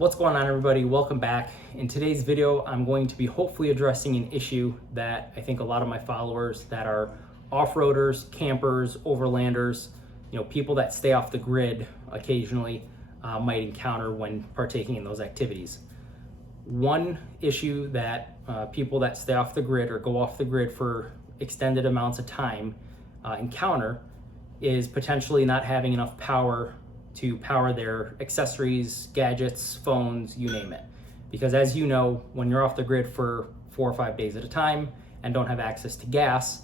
What's going on, everybody? Welcome back. In today's video, I'm going to be hopefully addressing an issue that I think a lot of my followers that are off-roaders, campers, overlanders, people that stay off the grid occasionally might encounter when partaking in those activities. One issue that people that stay off the grid or go off the grid for extended amounts of time encounter is potentially not having enough power to power their accessories, gadgets, phones, you name it. Because as you know, when you're off the grid for 4 or 5 days at a time and don't have access to gas,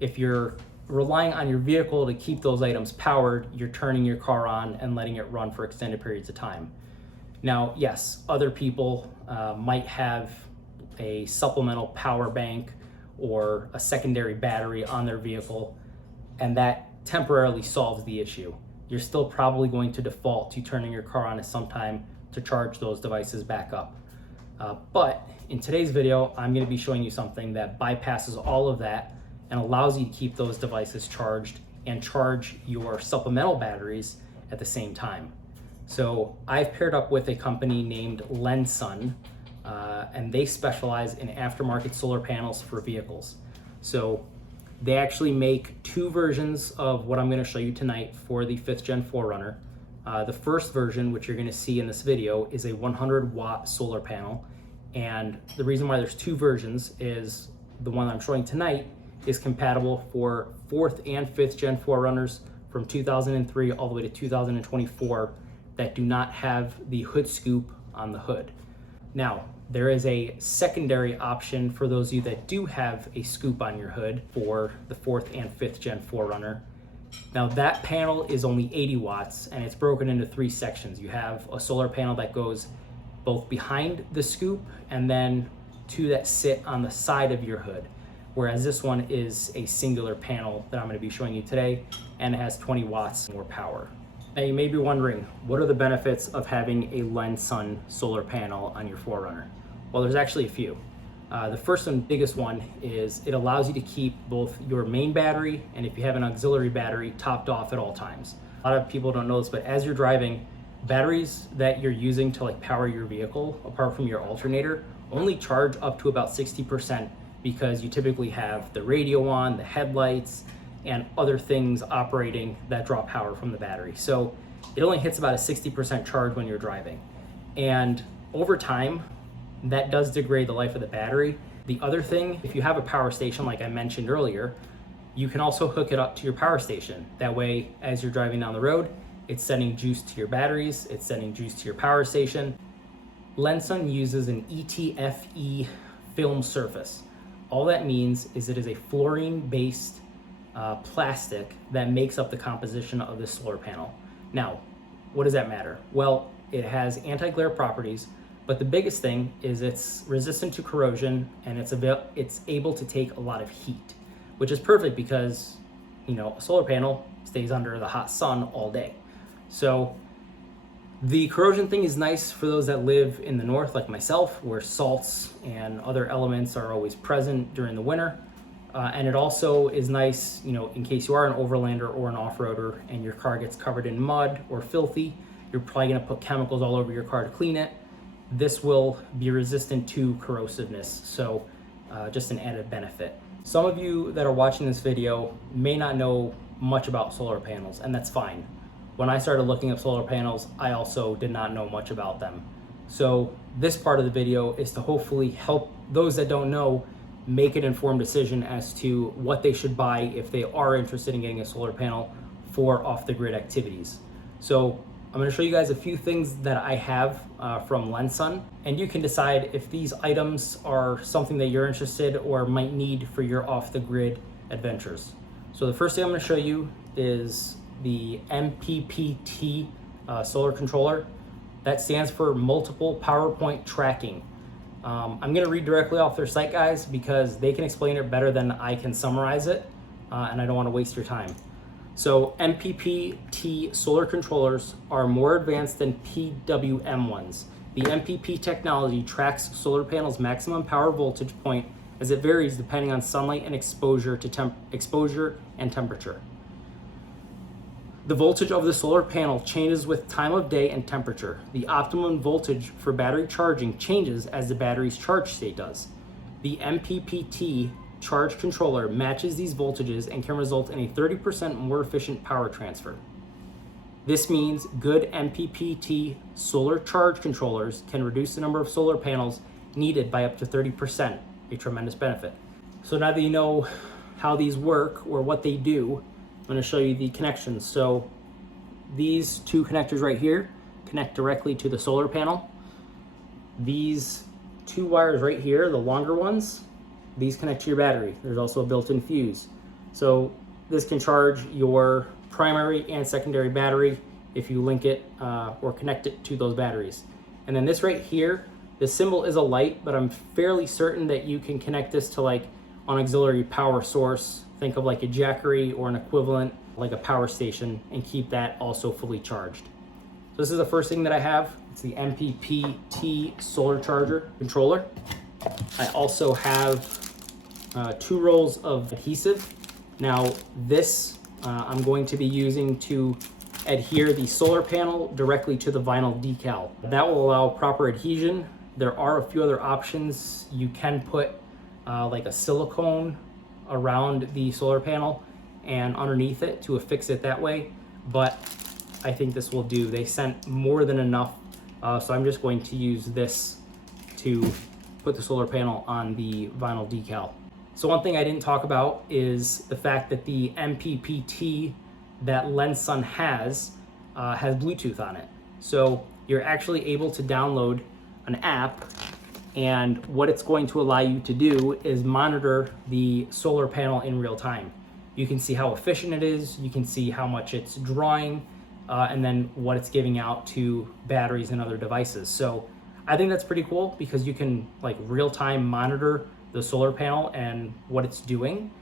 if you're relying on your vehicle to keep those items powered, you're turning your car on and letting it run for extended periods of time. Now, yes, other people might have a supplemental power bank or a secondary battery on their vehicle, and that temporarily solves the issue. You're still probably going to default to turning your car on at some time to charge those devices back up. But in today's video, I'm going to be showing you something that bypasses all of that and allows you to keep those devices charged and charge your supplemental batteries at the same time. So I've paired up with a company named Lensun, and they specialize in aftermarket solar panels for vehicles. So they actually make 2 versions of what I'm going to show you tonight for the 5th gen 4Runner. The first version, which you're going to see in this video, is a 100-watt solar panel. And the reason why there's 2 versions is the one I'm showing tonight is compatible for 4th and 5th gen 4Runners from 2003 all the way to 2024 that do not have the hood scoop on the hood. Now, there is a secondary option for those of you that do have a scoop on your hood for the 4th and 5th gen 4Runner. Now that panel is only 80 watts and it's broken into 3 sections. You have a solar panel that goes both behind the scoop and then 2 that sit on the side of your hood. Whereas this one is a singular panel that I'm going to be showing you today, and it has 20 watts more power. Now you may be wondering, what are the benefits of having a Lensun solar panel on your 4Runner? Well, there's actually a few. The first and biggest one is it allows you to keep both your main battery and if you have an auxiliary battery topped off at all times. A lot of people don't know this, but as you're driving, batteries that you're using to power your vehicle, apart from your alternator, only charge up to about 60% because you typically have the radio on, the headlights, and other things operating that draw power from the battery. So it only hits about a 60% charge when you're driving. And over time, that does degrade the life of the battery. The other thing, if you have a power station like I mentioned earlier, you can also hook it up to your power station. That way, as you're driving down the road, it's sending juice to your batteries, it's sending juice to your power station. Lensun uses an ETFE film surface. All that means is it is a fluorine-based plastic that makes up the composition of this solar panel. Now, what does that matter? Well, it has anti-glare properties, but the biggest thing is it's resistant to corrosion and it's able to take a lot of heat, which is perfect because, a solar panel stays under the hot sun all day. So the corrosion thing is nice for those that live in the north like myself, where salts and other elements are always present during the winter. And it also is nice, in case you are an overlander or an off-roader and your car gets covered in mud or filthy, you're probably going to put chemicals all over your car to clean it. This will be resistant to corrosiveness, so just an added benefit. Some of you that are watching this video may not know much about solar panels, and that's fine. When I started looking up solar panels, I also did not know much about them. So this part of the video is to hopefully help those that don't know make an informed decision as to what they should buy if they are interested in getting a solar panel for off-the-grid activities. So I'm going to show you guys a few things that I have from Lensun, and you can decide if these items are something that you're interested or might need for your off-the-grid adventures. So the first thing I'm going to show you is the MPPT solar controller. That stands for Multiple Power Point Tracking. I'm going to read directly off their site, guys, because they can explain it better than I can summarize it, and I don't want to waste your time. So MPPT solar controllers are more advanced than PWM ones. The MPP technology tracks solar panels' maximum power voltage point as it varies depending on sunlight and exposure and temperature. The voltage of the solar panel changes with time of day and temperature. The optimum voltage for battery charging changes as the battery's charge state does. The MPPT charge controller matches these voltages and can result in a 30% more efficient power transfer. This means good MPPT solar charge controllers can reduce the number of solar panels needed by up to 30%, a tremendous benefit. So now that you know how these work or what they do, I'm going to show you the connections. So these two connectors right here connect directly to the solar panel. These two wires right here, the longer ones, these connect to your battery. There's also a built-in fuse. So this can charge your primary and secondary battery if you link it or connect it to those batteries. And then this right here, the symbol is a light, but I'm fairly certain that you can connect this to like an auxiliary power source. Think of like a Jackery or an equivalent, like a power station, and keep that also fully charged. So this is the first thing that I have. It's the MPPT solar charger controller. I also have 2 rolls of adhesive. Now this I'm going to be using to adhere the solar panel directly to the vinyl decal. That will allow proper adhesion. There are a few other options. You can put like a silicone around the solar panel and underneath it to affix it that way, but I think this will do. They sent more than enough, so I'm just going to use this to put the solar panel on the vinyl decal. So one thing I didn't talk about is the fact that the MPPT that Lensun has Bluetooth on it. So you're actually able to download an app, and what it's going to allow you to do is monitor the solar panel in real time. You can see how efficient it is, you can see how much it's drawing, and then what it's giving out to batteries and other devices. So I think that's pretty cool because you can like real time monitor the solar panel and what it's doing.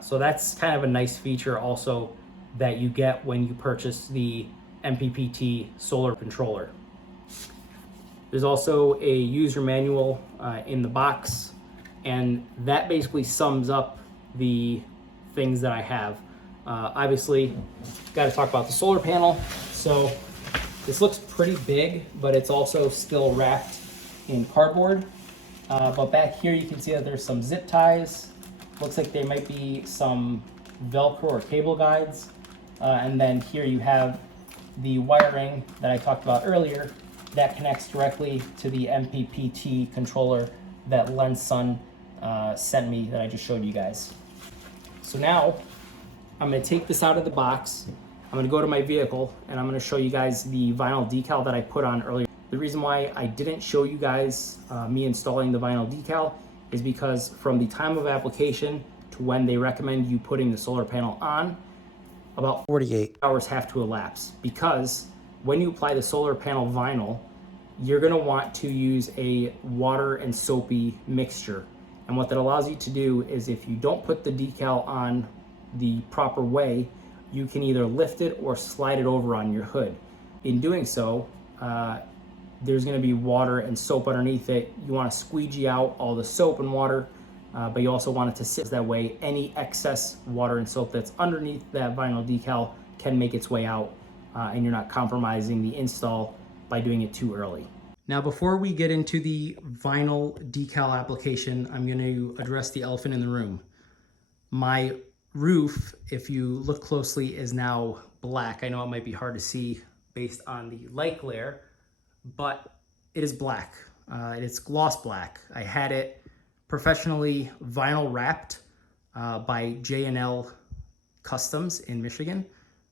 So that's kind of a nice feature also that you get when you purchase the MPPT solar controller. There's also a user manual in the box, and that basically sums up the things that I have. Obviously, got to talk about the solar panel. So this looks pretty big, but it's also still wrapped in cardboard. But back here you can see that there's some zip ties. Looks like there might be some Velcro or cable guides. And then here you have the wiring that I talked about earlier that connects directly to the MPPT controller that Lensun sent me that I just showed you guys. So now I'm going to take this out of the box. I'm going to go to my vehicle and I'm going to show you guys the vinyl decal that I put on earlier. The reason why I didn't show you guys me installing the vinyl decal is because from the time of application to when they recommend you putting the solar panel on, about 48 hours have to elapse, because when you apply the solar panel vinyl, you're going to want to use a water and soapy mixture. And what that allows you to do is if you don't put the decal on the proper way, you can either lift it or slide it over on your hood. In doing so, there's going to be water and soap underneath it. You want to squeegee out all the soap and water, but you also want it to sit that way. Any excess water and soap that's underneath that vinyl decal can make its way out, and you're not compromising the install by doing it too early. Now, before we get into the vinyl decal application, I'm going to address the elephant in the room. My roof, if you look closely, is now black. I know it might be hard to see based on the light glare, but it is black. It's gloss black. I had it professionally vinyl wrapped by J&L Customs in Michigan.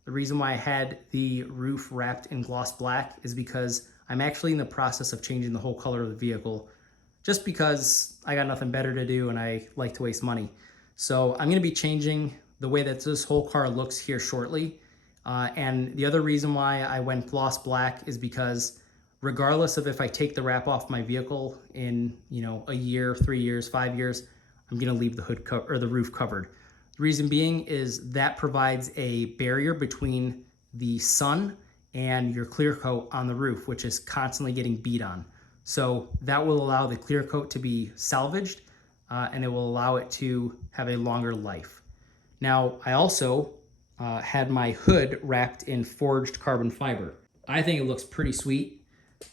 The reason why I had the roof wrapped in gloss black is because I'm actually in the process of changing the whole color of the vehicle, just because I got nothing better to do and I like to waste money. So I'm going to be changing the way that this whole car looks here shortly. And the other reason why I went gloss black is because regardless of if I take the wrap off my vehicle in, a year, 3 years, 5 years, I'm going to leave the hood or the roof covered. The reason being is that provides a barrier between the sun and your clear coat on the roof, which is constantly getting beat on. So that will allow the clear coat to be salvaged, and it will allow it to have a longer life. Now, I also had my hood wrapped in forged carbon fiber. I think it looks pretty sweet.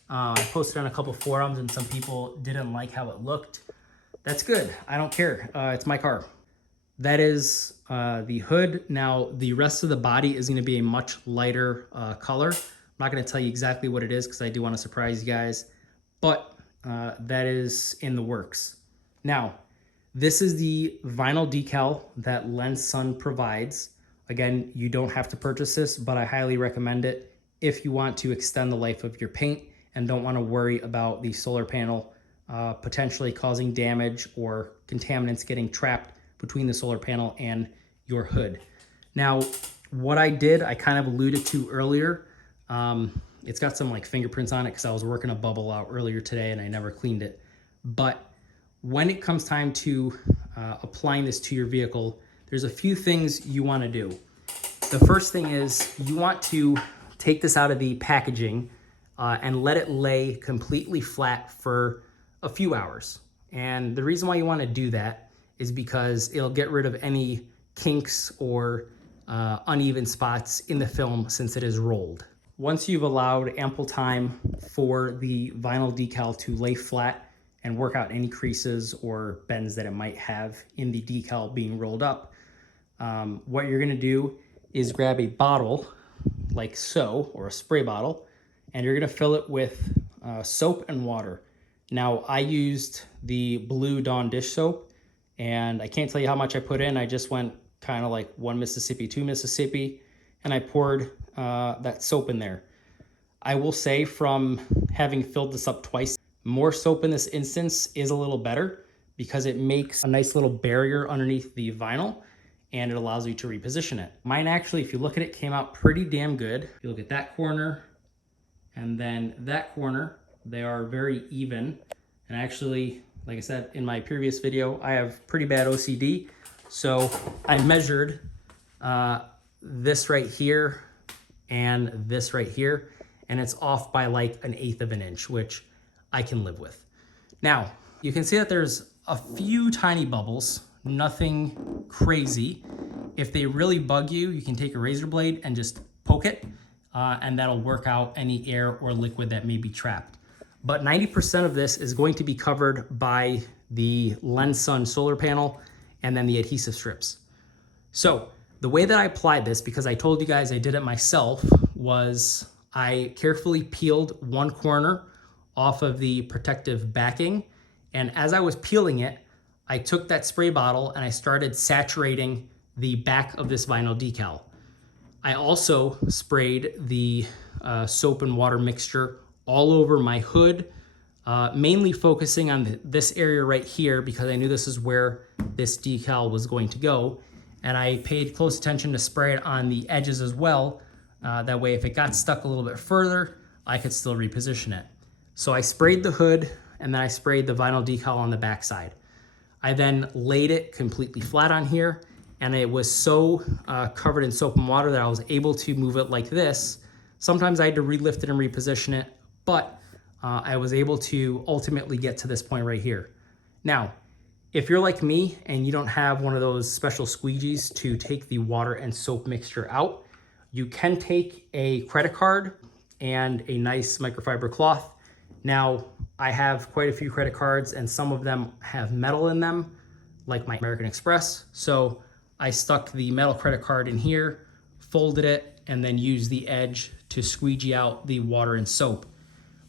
I posted on a couple forums and some people didn't like how it looked. That's good. I don't care. It's my car. That is the hood. Now, the rest of the body is going to be a much lighter color. I'm not going to tell you exactly what it is because I do want to surprise you guys, but that is in the works. Now, this is the vinyl decal that Lensun provides. Again, you don't have to purchase this, but I highly recommend it if you want to extend the life of your paint and don't want to worry about the solar panel potentially causing damage or contaminants getting trapped between the solar panel and your hood. Now, what I did, I kind of alluded to earlier. It's got some like fingerprints on it because I was working a bubble out earlier today and I never cleaned it. But when it comes time to applying this to your vehicle, there's a few things you want to do. The first thing is you want to take this out of the packaging and let it lay completely flat for a few hours. And the reason why you want to do that is because it'll get rid of any kinks or uneven spots in the film since it is rolled. Once you've allowed ample time for the vinyl decal to lay flat and work out any creases or bends that it might have in the decal being rolled up, what you're gonna do is grab a bottle like so, or a spray bottle, and you're gonna fill it with soap and water. Now, I used the blue Dawn dish soap, and I can't tell you how much I put in. I just went kind of like 1 Mississippi, 2 Mississippi, and I poured that soap in there. I will say from having filled this up twice, more soap in this instance is a little better because it makes a nice little barrier underneath the vinyl and it allows you to reposition it. Mine actually, if you look at it, came out pretty damn good. If you look at that corner and then that corner, they are very even. And actually, like I said in my previous video, I have pretty bad OCD. So I measured this right here and this right here, and it's off by like 1/8 of an inch, which I can live with. Now, you can see that there's a few tiny bubbles, nothing crazy. If they really bug you, you can take a razor blade and just poke it, and that'll work out any air or liquid that may be trapped. But 90% of this is going to be covered by the Lensun solar panel and then the adhesive strips. So the way that I applied this, because I told you guys I did it myself, was I carefully peeled one corner off of the protective backing. And as I was peeling it, I took that spray bottle and I started saturating the back of this vinyl decal. I also sprayed the soap and water mixture all over my hood, mainly focusing on this area right here because I knew this is where this decal was going to go. And I paid close attention to spray it on the edges as well. That way, if it got stuck a little bit further, I could still reposition it. So I sprayed the hood and then I sprayed the vinyl decal on the backside. I then laid it completely flat on here, and it was so covered in soap and water that I was able to move it like this. Sometimes I had to relift it and reposition it, but I was able to ultimately get to this point right here. Now, if you're like me and you don't have one of those special squeegees to take the water and soap mixture out, you can take a credit card and a nice microfiber cloth. Now, I have quite a few credit cards and some of them have metal in them, like my American Express. So I stuck the metal credit card in here, folded it, and then used the edge to squeegee out the water and soap.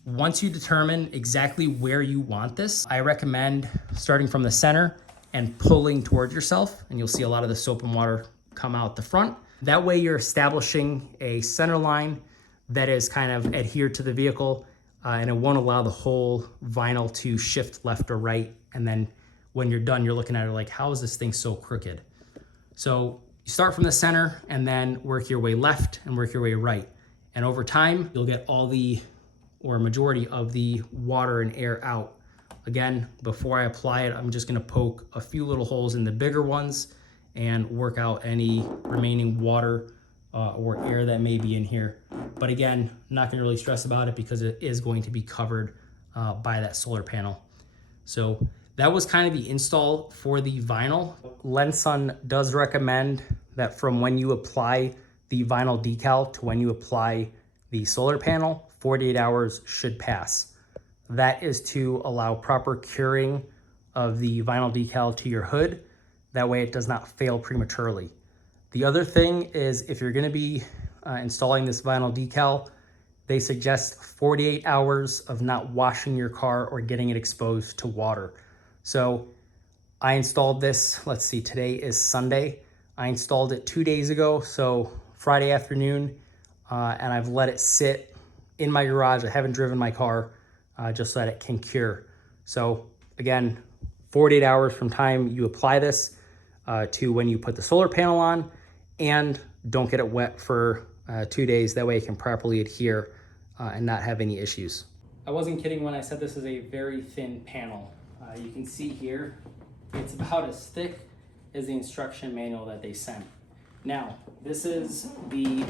Once you determine exactly where you want this, I recommend starting from the center and pulling towards yourself, and you'll see a lot of the soap and water come out the front. That way you're establishing a center line that is kind of adhered to the vehicle, and it won't allow the whole vinyl to shift left or right. And then when you're done, you're looking at it like, how is this thing so crooked? So you start from the center and then work your way left and work your way right. And over time, you'll get all the, or majority of the water and air out. Again, before I apply it, I'm just gonna poke a few little holes in the bigger ones and work out any remaining water or air that may be in here. But again, I'm not gonna really stress about it because it is going to be covered by that solar panel. So that was kind of the install for the vinyl. Lensun does recommend that from when you apply the vinyl decal to when you apply the solar panel, 48 hours should pass. That is to allow proper curing of the vinyl decal to your hood. That way it does not fail prematurely. The other thing is if you're gonna be installing this vinyl decal, they suggest 48 hours of not washing your car or getting it exposed to water. So I installed this, let's see, today is Sunday. I installed it 2 days ago, so Friday afternoon, and I've let it sit in my garage. I haven't driven my car, just so that it can cure. So again, 48 hours from time you apply this to when you put the solar panel on, and don't get it wet for 2 days. That way it can properly adhere and not have any issues. I wasn't kidding when I said this is a very thin panel. You can see here, it's about as thick as the instruction manual that they sent. Now, this is the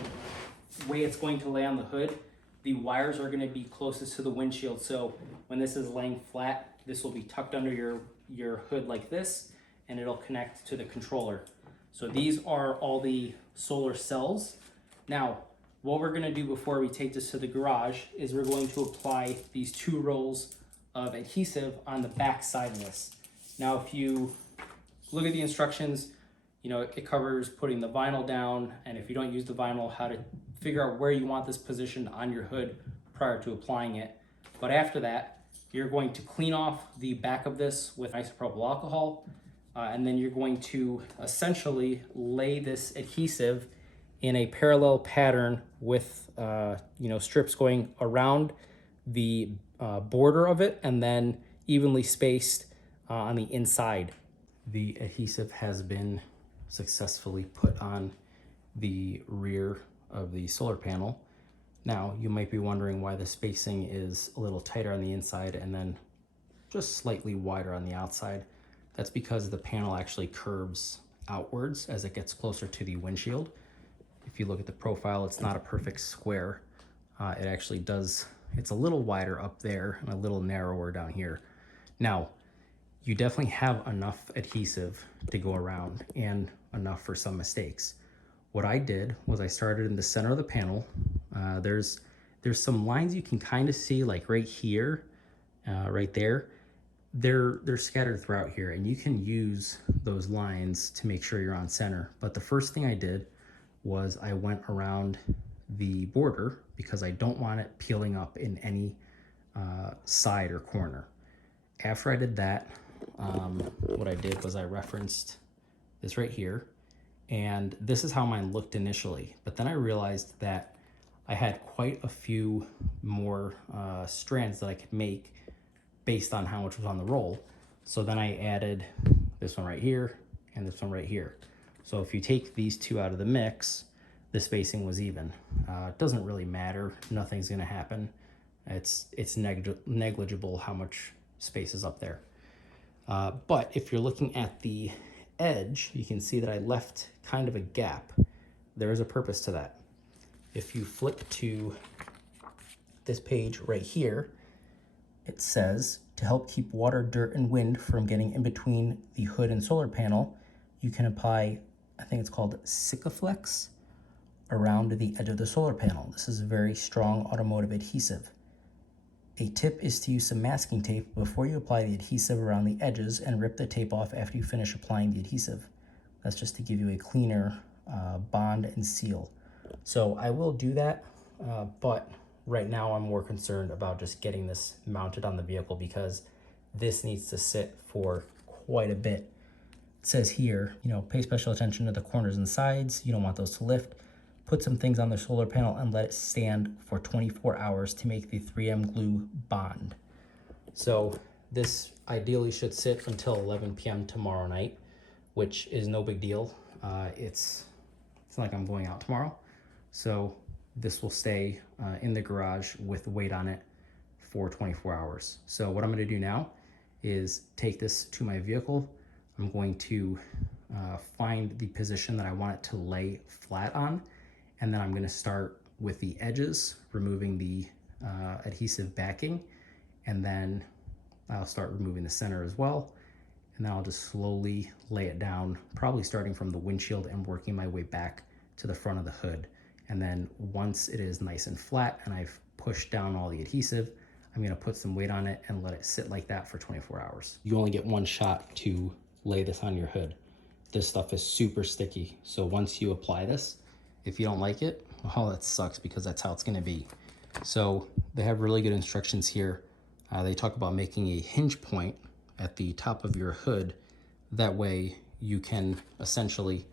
way it's going to lay on the hood. The wires are going to be closest to the windshield, so when this is laying flat, this will be tucked under your hood like this, and it'll connect to the controller. So these are all the solar cells. Now, what we're going to do before we take this to the garage is we're going to apply these 2 rolls of adhesive on the back side of this. Now, if you look at the instructions, you know, it covers putting the vinyl down, and if you don't use the vinyl, how to figure out where you want this positioned on your hood prior to applying it. But after that, you're going to clean off the back of this with isopropyl alcohol, and then you're going to essentially lay this adhesive in a parallel pattern with you know, strips going around the border of it, and then evenly spaced on the inside. The adhesive has been successfully put on the rear of the solar panel. Now, you might be wondering why the spacing is a little tighter on the inside and then just slightly wider on the outside. That's because the panel actually curves outwards as it gets closer to the windshield. If you look at the profile, it's not a perfect square. It actually does, it's a little wider up there and a little narrower down here. Now, you definitely have enough adhesive to go around and enough for some mistakes. What I did was I started in the center of the panel. There's some lines you can kind of see, like right here, right there. They're scattered throughout here, and you can use those lines to make sure you're on center. But the first thing I did was I went around the border because I don't want it peeling up in any side or corner. After I did that, what I did was I referenced this right here, and this is how mine looked initially. But then I realized that I had quite a few more strands that I could make based on how much was on the roll. So then I added this one right here and this one right here. So if you take these 2 out of the mix, the spacing was even. It doesn't really matter. Nothing's gonna happen. It's negligible how much space is up there. But if you're looking at the edge, you can see that I left kind of a gap. There is a purpose to that. If you flip to this page right here, it says, to help keep water, dirt, and wind from getting in between the hood and solar panel, you can apply, I think it's called Sikaflex, around the edge of the solar panel. This is a very strong automotive adhesive. A tip is to use some masking tape before you apply the adhesive around the edges and rip the tape off after you finish applying the adhesive. That's just to give you a cleaner bond and seal. So I will do that, but right now I'm more concerned about just getting this mounted on the vehicle because this needs to sit for quite a bit. It says here, you know, pay special attention to the corners and sides. You don't want those to lift. Put some things on the solar panel and let it stand for 24 hours to make the 3M glue bond. So this ideally should sit until 11 p.m. tomorrow night, which is no big deal. It's not like I'm going out tomorrow. So this will stay in the garage with weight on it for 24 hours. So what I'm gonna do now is take this to my vehicle. I'm going to find the position that I want it to lay flat on. And then I'm gonna start with the edges, removing the adhesive backing. And then I'll start removing the center as well. and then I'll just slowly lay it down, probably starting from the windshield and working my way back to the front of the hood. And then once it is nice and flat and I've pushed down all the adhesive, I'm gonna put some weight on it and let it sit like that for 24 hours. You only get one shot to lay this on your hood. This stuff is super sticky. So once you apply this, if you don't like it, well, that sucks because that's how it's gonna be. So they have really good instructions here. They talk about making a hinge point at the top of your hood. That way you can essentially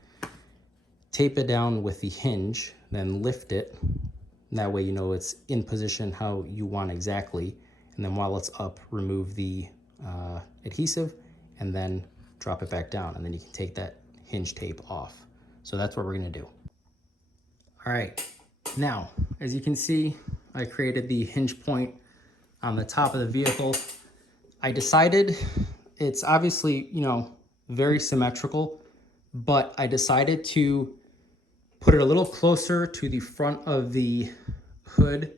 tape it down with the hinge, then lift it. That way you know it's in position how you want exactly. And then while it's up, remove the adhesive and then drop it back down. And then you can take that hinge tape off. So that's what we're gonna do. All right, now, as you can see, I created the hinge point on the top of the vehicle. I decided it's obviously, you know, very symmetrical, but I decided to put it a little closer to the front of the hood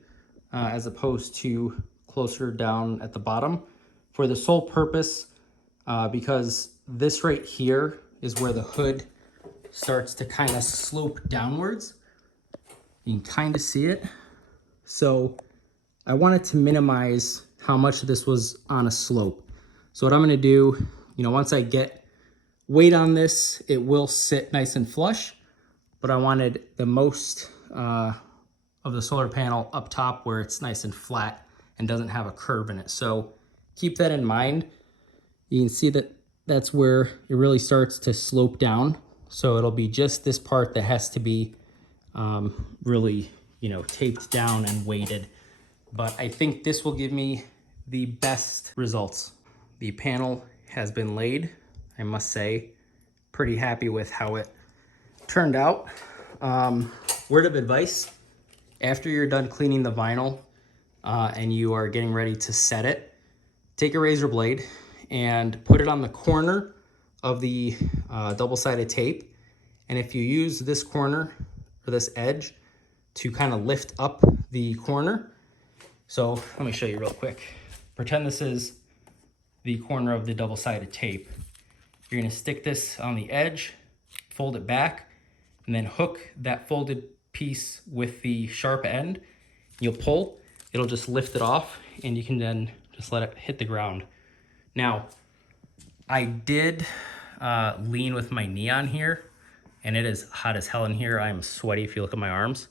as opposed to closer down at the bottom for the sole purpose because this right here is where the hood starts to kind of slope downwards. You can kind of see it. So I wanted to minimize how much this was on a slope. So what I'm gonna do, you know, once I get weight on this, it will sit nice and flush, but I wanted the most of the solar panel up top where it's nice and flat and doesn't have a curve in it. So keep that in mind. You can see that that's where it really starts to slope down. So it'll be just this part that has to be really, you know, taped down and weighted. But I think this will give me the best results. The panel has been laid, I must say. Pretty happy with how it turned out. Word of advice, after you're done cleaning the vinyl and you are getting ready to set it, take a razor blade and put it on the corner of the double-sided tape. And if you use this corner or this edge to kind of lift up the corner, so let me show you real quick. Pretend this is the corner of the double-sided tape. You're gonna stick this on the edge, fold it back, and then hook that folded piece with the sharp end. You'll pull, it'll just lift it off, and you can then just let it hit the ground. Now, I did lean with my knee on here, and it is hot as hell in here. I'm sweaty if you look at my arms.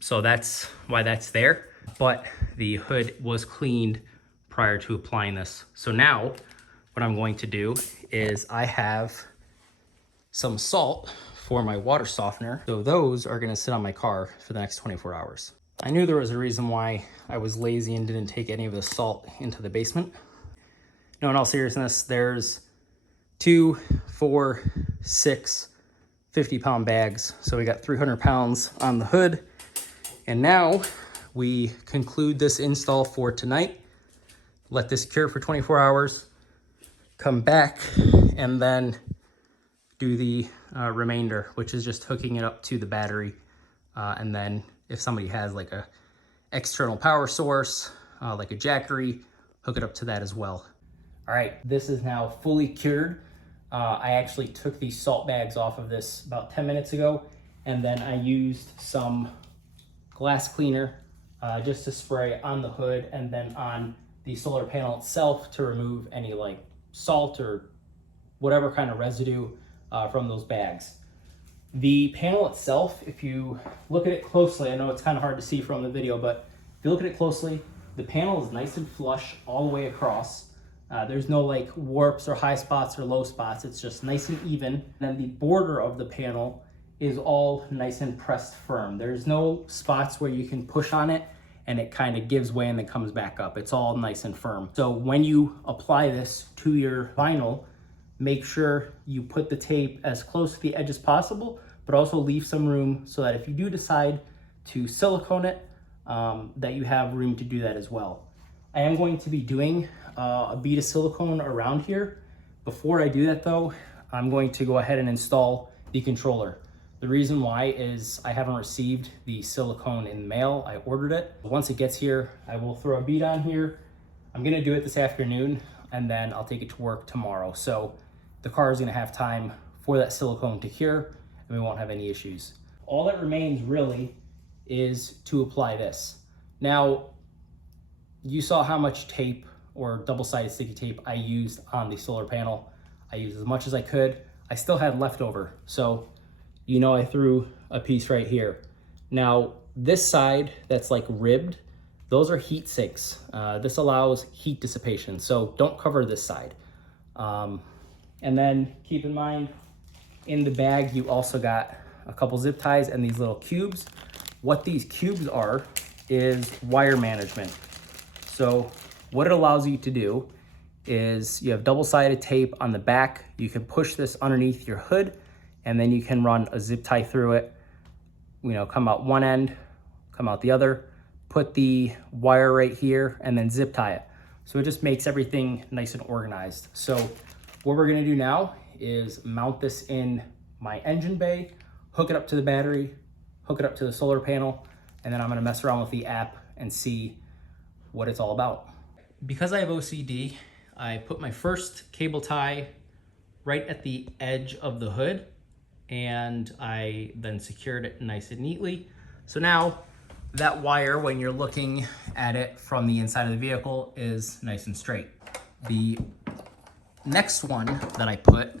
So that's why that's there. But the hood was cleaned prior to applying this. So now what I'm going to do is I have some salt for my water softener. So those are gonna sit on my car for the next 24 hours. I knew there was a reason why I was lazy and didn't take any of the salt into the basement. No, in all seriousness, there's 2, 4, 6, 50-pound bags. So we got 300 pounds on the hood. And now we conclude this install for tonight. Let this cure for 24 hours, come back, and then do the remainder, which is just hooking it up to the battery. And then if somebody has like a external power source, like a Jackery, hook it up to that as well. All right, this is now fully cured. I actually took the salt bags off of this about 10 minutes ago, and then I used some glass cleaner just to spray on the hood and then on the solar panel itself to remove any like salt or whatever kind of residue from those bags. The panel itself, if you look at it closely, I know it's kind of hard to see from the video, but if you look at it closely, the panel is nice and flush all the way across. There's no like warps or high spots or low spots. It's just nice and even. And then the border of the panel is all nice and pressed firm. There's no spots where you can push on it and it kind of gives way and then comes back up. It's all nice and firm. So when you apply this to your vinyl, make sure you put the tape as close to the edge as possible, but also leave some room so that if you do decide to silicone it, that you have room to do that as well. I am going to be doing a bead of silicone around here. Before I do that though, I'm going to go ahead and install the controller. The reason why is I haven't received the silicone in the mail. I ordered it. Once it gets here, I will throw a bead on here. I'm gonna do it this afternoon. and then I'll take it to work tomorrow. So the car is gonna have time for that silicone to cure, and we won't have any issues. All that remains really is to apply this. Now, you saw how much tape or double-sided sticky tape I used on the solar panel. I used as much as I could. I still had leftover, so you know I threw a piece right here. Now, this side that's like ribbed, those are heat sinks. This allows heat dissipation, so don't cover this side. And then keep in mind, in the bag, you also got a couple zip ties and these little cubes. What these cubes are is wire management. So what it allows you to do is you have double-sided tape on the back. You can push this underneath your hood, and then you can run a zip tie through it. You know, come out one end, come out the other, put the wire right here, and then zip tie it. So it just makes everything nice and organized. So what we're gonna do now is mount this in my engine bay, hook it up to the battery, hook it up to the solar panel, and then I'm gonna mess around with the app and see what it's all about. Because I have OCD, I put my first cable tie right at the edge of the hood, and I then secured it nice and neatly. So now that wire, when you're looking at it from the inside of the vehicle, is nice and straight. The next one that I put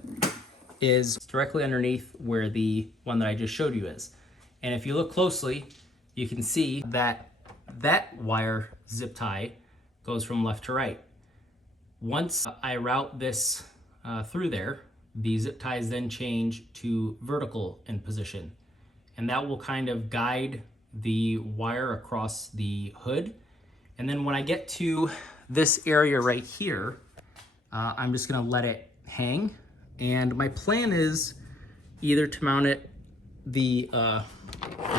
is directly underneath where the one that I just showed you is. And if you look closely, you can see that that wire zip tie goes from left to right. Once I route this through there, the zip ties then change to vertical in position. And that will kind of guide the wire across the hood. And then when I get to this area right here, I'm just gonna let it hang. And my plan is either to mount it, the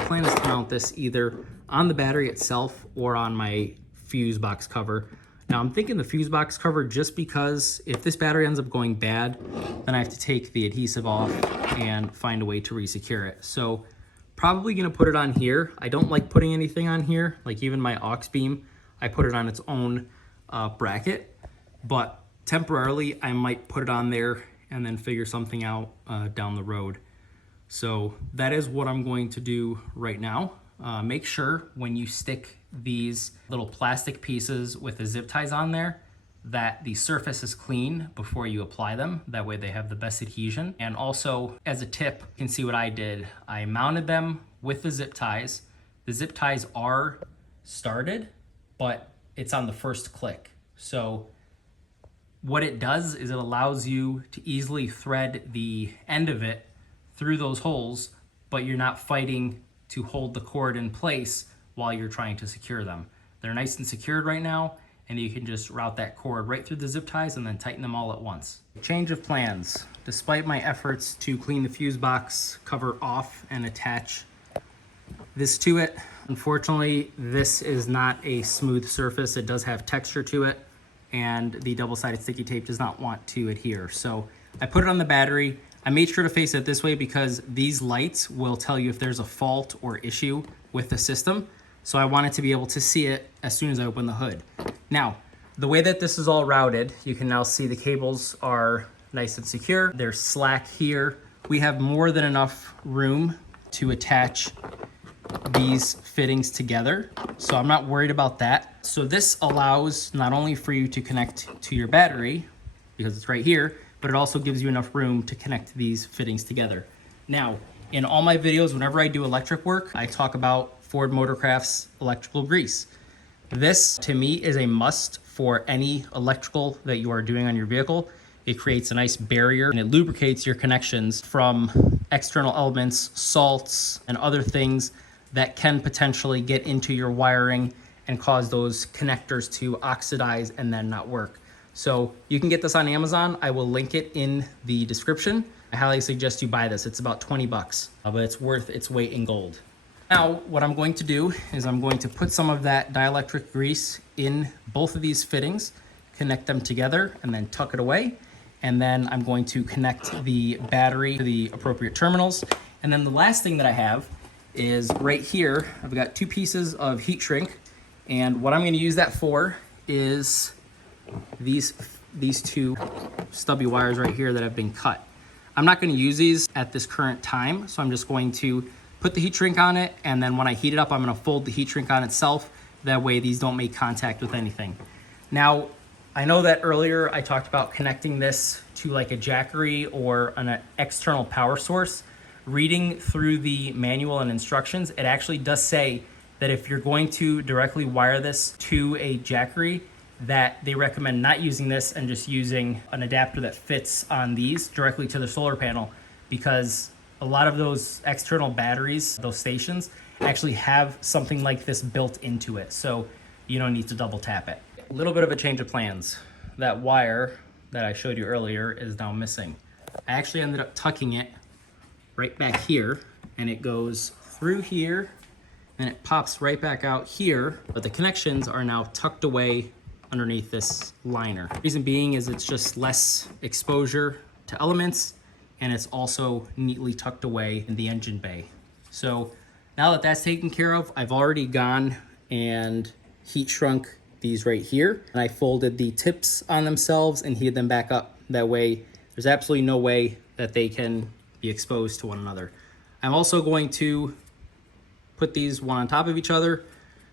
plan is to mount this either on the battery itself or on my fuse box cover. Now I'm thinking the fuse box cover just because if this battery ends up going bad, then I have to take the adhesive off and find a way to re-secure it. So probably gonna put it on here. I don't like putting anything on here, like even my aux beam, I put it on its own bracket, but temporarily I might put it on there and then figure something out down the road. So that is what I'm going to do right now. Make sure when you stick these little plastic pieces with the zip ties on there that the surface is clean before you apply them. That way they have the best adhesion. And also, as a tip, you can see what I did. I mounted them with the zip ties. The zip ties are started, but it's on the first click. So what it does is it allows you to easily thread the end of it through those holes, but you're not fighting to hold the cord in place while you're trying to secure them. They're nice and secured right now, and you can just route that cord right through the zip ties and then tighten them all at once. Change of plans. Despite my efforts to clean the fuse box cover off and attach this to it, unfortunately, this is not a smooth surface. It does have texture to it, and the double-sided sticky tape does not want to adhere. So I put it on the battery. I made sure to face it this way because these lights will tell you if there's a fault or issue with the system. So I wanted to be able to see it as soon as I open the hood. Now, the way that this is all routed, you can now see the cables are nice and secure. There's slack here. We have more than enough room to attach these fittings together, so I'm not worried about that. So this allows not only for you to connect to your battery, because it's right here, but it also gives you enough room to connect these fittings together. Now, in all my videos, whenever I do electric work, I talk about Ford Motorcraft's electrical grease. This, to me, is a must for any electrical that you are doing on your vehicle. It creates a nice barrier and it lubricates your connections from external elements, salts, and other things that can potentially get into your wiring and cause those connectors to oxidize and then not work. So you can get this on Amazon. I will link it in the description. I highly suggest you buy this. It's about 20 bucks, but it's worth its weight in gold. Now, what I'm going to do is I'm going to put some of that dielectric grease in both of these fittings, connect them together, and then tuck it away. And then I'm going to connect the battery to the appropriate terminals. And then the last thing that I have is right here, I've got 2 pieces of heat shrink. And what I'm gonna use that for is these these two stubby wires right here that have been cut. I'm not going to use these at this current time, so I'm just going to put the heat shrink on it, and then when I heat it up, I'm going to fold the heat shrink on itself. That way these don't make contact with anything. Now, I know that earlier I talked about connecting this to like a jackery or an external power source. Reading through the manual and instructions, it actually does say that if you're going to directly wire this to a jackery, that they recommend not using this and just using an adapter that fits on these directly to the solar panel, because a lot of those external batteries, those stations, actually have something like this built into it, so you don't need to double tap it. A little bit of a change of plans. That wire that I showed you earlier is now missing. I actually ended up tucking it right back here, and it goes through here and it pops right back out here, but the connections are now tucked away underneath this liner. Reason being is it's just less exposure to elements, and it's also neatly tucked away in the engine bay. So now that that's taken care of, I've already gone and heat shrunk these right here, and I folded the tips on themselves and heated them back up. That way there's absolutely no way that they can be exposed to one another. I'm also going to put these one on top of each other,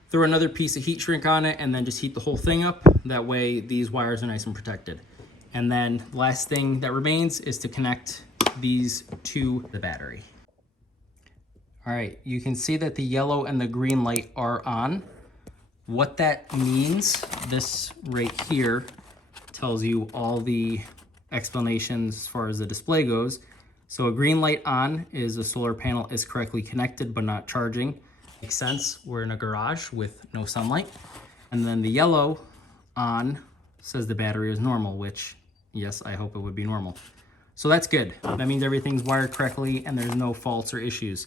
throw another piece of heat shrink on it, and then just heat the whole thing up. That way these wires are nice and protected. And then the last thing that remains is to connect these to the battery. All right, you can see that the yellow and the green light are on. What that means, this right here tells you all the explanations as far as the display goes. So a green light on is a solar panel is correctly connected but not charging. Makes sense, we're in a garage with no sunlight. And then the yellow on says the battery is normal, which, yes, I hope it would be normal. So that's good. That means everything's wired correctly and there's no faults or issues.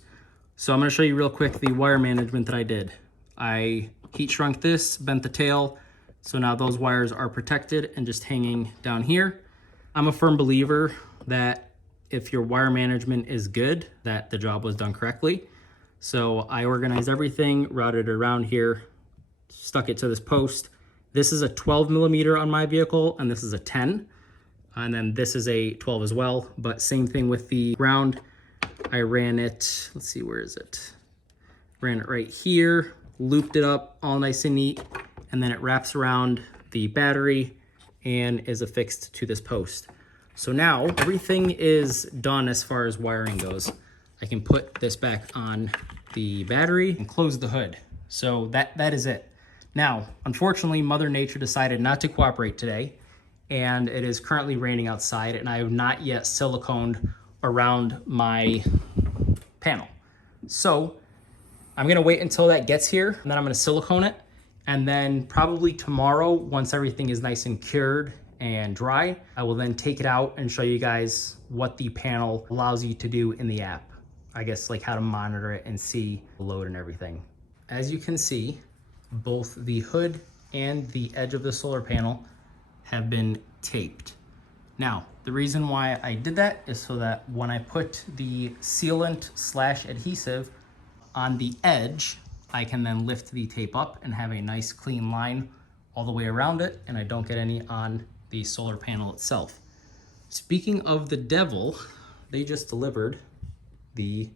So I'm gonna show you real quick the wire management that I did. I heat shrunk this, bent the tail, so now those wires are protected and just hanging down here. I'm a firm believer that if your wire management is good, that the job was done correctly. So I organized everything, routed it around here, stuck it to this post. This is a 12 millimeter on my vehicle, and this is a 10. And then this is a 12 as well, but same thing with the ground. I ran it, let's see, where is it? Ran it right here, looped it up all nice and neat, and then it wraps around the battery and is affixed to this post. So now everything is done as far as wiring goes. I can put this back on the battery and close the hood. So that is it. Now, unfortunately, Mother Nature decided not to cooperate today, and it is currently raining outside, and I have not yet siliconed around my panel. So I'm gonna wait until that gets here, and then I'm gonna silicone it, and then probably tomorrow, once everything is nice and cured and dry, I will then take it out and show you guys what the panel allows you to do in the app. I guess like how to monitor it and see the load and everything. As you can see, both the hood and the edge of the solar panel have been taped. Now, the reason why I did that is so that when I put the sealant / adhesive on the edge, I can then lift the tape up and have a nice clean line all the way around it, and I don't get any on the solar panel itself. Speaking of the devil, they just delivered the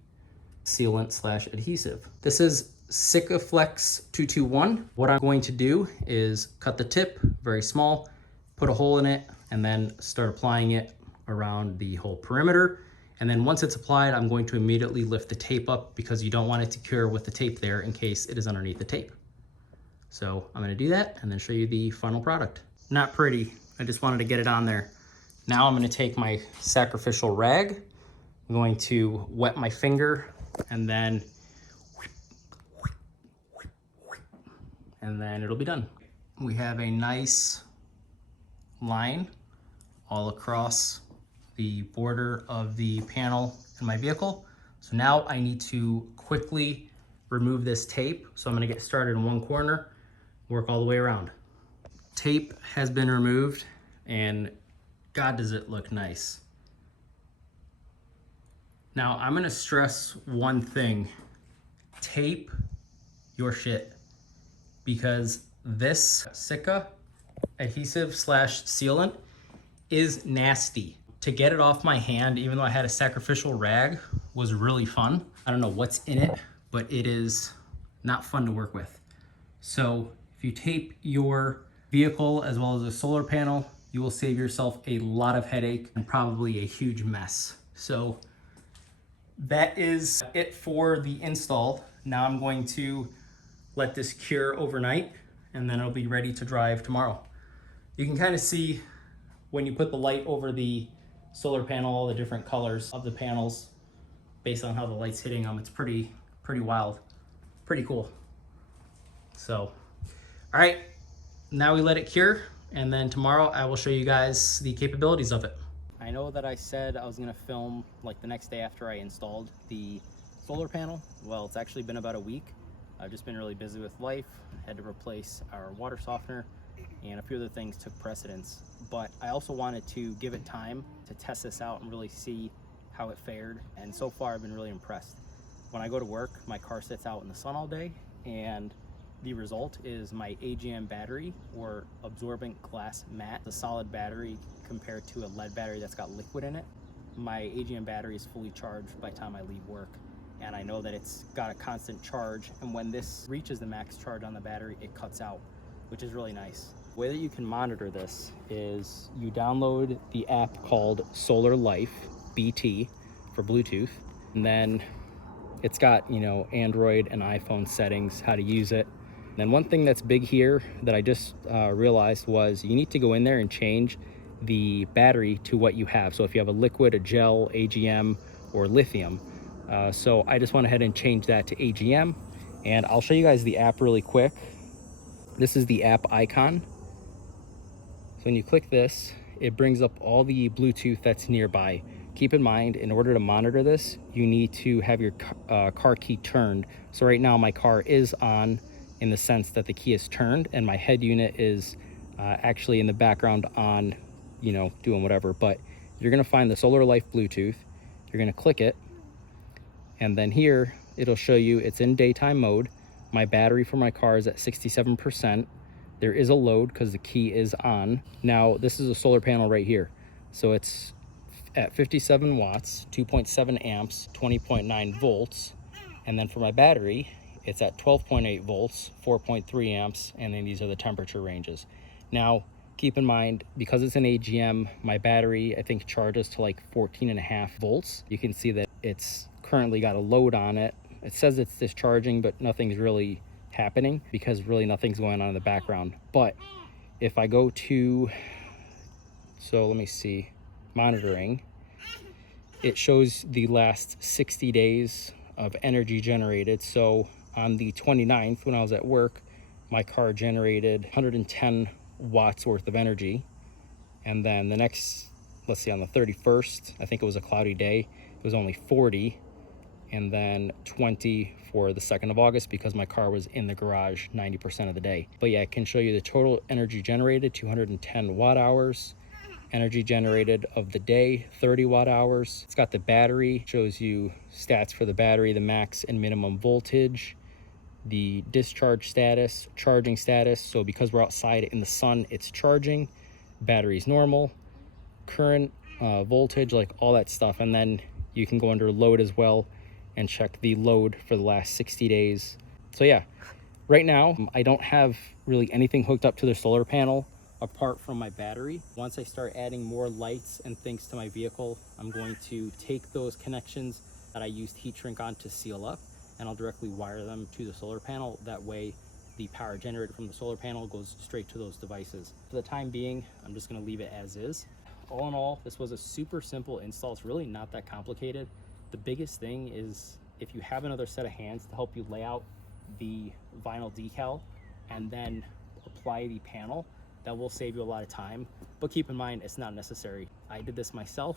sealant / adhesive. This is Sikaflex 221. What I'm going to do is cut the tip very small, put a hole in it, and then start applying it around the whole perimeter. And then once it's applied, I'm going to immediately lift the tape up because you don't want it to cure with the tape there in case it is underneath the tape. So I'm gonna do that and then show you the final product. Not pretty, I just wanted to get it on there. Now I'm gonna take my sacrificial rag, I'm going to wet my finger and then it'll be done. We have a nice line all across the border of the panel in my vehicle. So now I need to quickly remove this tape. So I'm gonna get started in one corner, work all the way around. Tape has been removed and God, does it look nice. Now I'm gonna stress one thing, tape your shit, because this Sika adhesive / sealant is nasty. To get it off my hand, even though I had a sacrificial rag, was really fun. I don't know what's in it, but it is not fun to work with. So if you tape your vehicle as well as a solar panel, you will save yourself a lot of headache and probably a huge mess. So that is it for the install. Now I'm going to let this cure overnight and then it'll be ready to drive tomorrow. You can kind of see when you put the light over the solar panel, all the different colors of the panels based on how the light's hitting them. It's pretty wild, pretty cool. So, all right, now we let it cure, and then tomorrow I will show you guys the capabilities of it. I know that I said I was gonna film like the next day after I installed the solar panel. Well, it's actually been about a week. I've just been really busy with life, had to replace our water softener, and a few other things took precedence. But I also wanted to give it time to test this out and really see how it fared, and so far I've been really impressed. When I go to work, my car sits out in the sun all day, and the result is my AGM battery, or absorbent glass mat, a solid battery compared to a lead battery that's got liquid in it. My AGM battery is fully charged by the time I leave work, and I know that it's got a constant charge, and when this reaches the max charge on the battery, it cuts out, which is really nice. The way that you can monitor this is you download the app called Solar Life BT for Bluetooth, and then it's got, you know, Android and iPhone settings, how to use it. And then one thing that's big here that I just realized was you need to go in there and change the battery to what you have. So if you have a liquid, a gel, AGM, or lithium. So I just went ahead and changed that to AGM, and I'll show you guys the app really quick. This is the app icon. So when you click this, it brings up all the Bluetooth that's nearby. Keep in mind, in order to monitor this, you need to have your car key turned. So right now my car is on in the sense that the key is turned, and my head unit is actually in the background on, you know, doing whatever. But you're gonna find the Solar Life Bluetooth, you're gonna click it, and then here it'll show you it's in daytime mode. My battery for my car is at 67%. There is a load because the key is on. Now this is a solar panel right here. So it's at 57 watts, 2.7 amps, 20.9 volts. And then for my battery, it's at 12.8 volts, 4.3 amps, and then these are the temperature ranges. Now, keep in mind, because it's an AGM, my battery, I think, charges to like 14.5 volts. You can see that it's currently got a load on it. It says it's discharging, but nothing's really happening because really nothing's going on in the background. But if I go to, so let me see, monitoring, it shows the last 60 days of energy generated. So on the 29th, when I was at work, my car generated 110 watts worth of energy. And then the next, let's see, on the 31st, I think it was a cloudy day, it was only 40. And then 20 for the 2nd of August because my car was in the garage 90% of the day. But yeah, I can show you the total energy generated, 210 watt hours. Energy generated of the day, 30 watt hours. It's got the battery, shows you stats for the battery, the max and minimum voltage, the discharge status, charging status. So because we're outside in the sun, it's charging, battery's normal, current, voltage, like all that stuff. And then you can go under load as well and check the load for the last 60 days. So yeah, right now I don't have really anything hooked up to the solar panel apart from my battery. Once I start adding more lights and things to my vehicle, I'm going to take those connections that I used heat shrink on to seal up, and I'll directly wire them to the solar panel. That way the power generated from the solar panel goes straight to those devices. For the time being, I'm just gonna leave it as is. All in all, this was a super simple install. It's really not that complicated. The biggest thing is if you have another set of hands to help you lay out the vinyl decal and then apply the panel, that will save you a lot of time. But keep in mind, it's not necessary. I did this myself.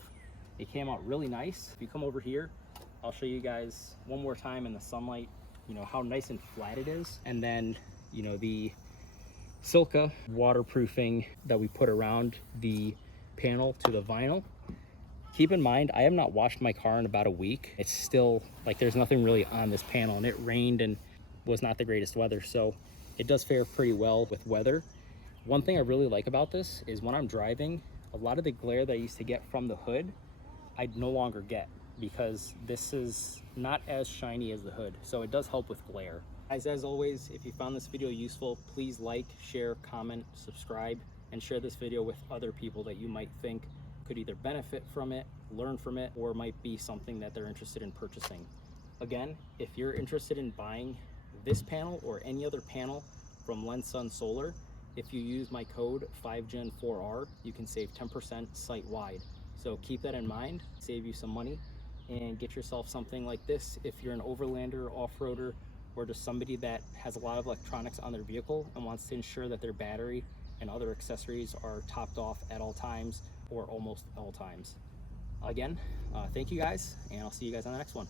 It came out really nice. If you come over here, I'll show you guys one more time in the sunlight, you know, how nice and flat it is. And then, you know, the silica waterproofing that we put around the panel to the vinyl. Keep in mind, I have not washed my car in about a week. It's still, like, there's nothing really on this panel, and it rained and was not the greatest weather. So it does fare pretty well with weather. One thing I really like about this is when I'm driving, A lot of the glare that I used to get from the hood, I no longer get because this is not as shiny as the hood. So it does help with glare. Guys, as always, if you found this video useful, please like, share, comment, subscribe, and share this video with other people that you might think could either benefit from it, learn from it, or might be something that they're interested in purchasing. Again, if you're interested in buying this panel or any other panel from Lensun Solar, if you use my code 5Gen4R, you can save 10% site-wide. So keep that in mind, save you some money, and get yourself something like this if you're an overlander, off-roader, or just somebody that has a lot of electronics on their vehicle and wants to ensure that their battery and other accessories are topped off at all times or almost all times. Again, thank you guys, and I'll see you guys on the next one.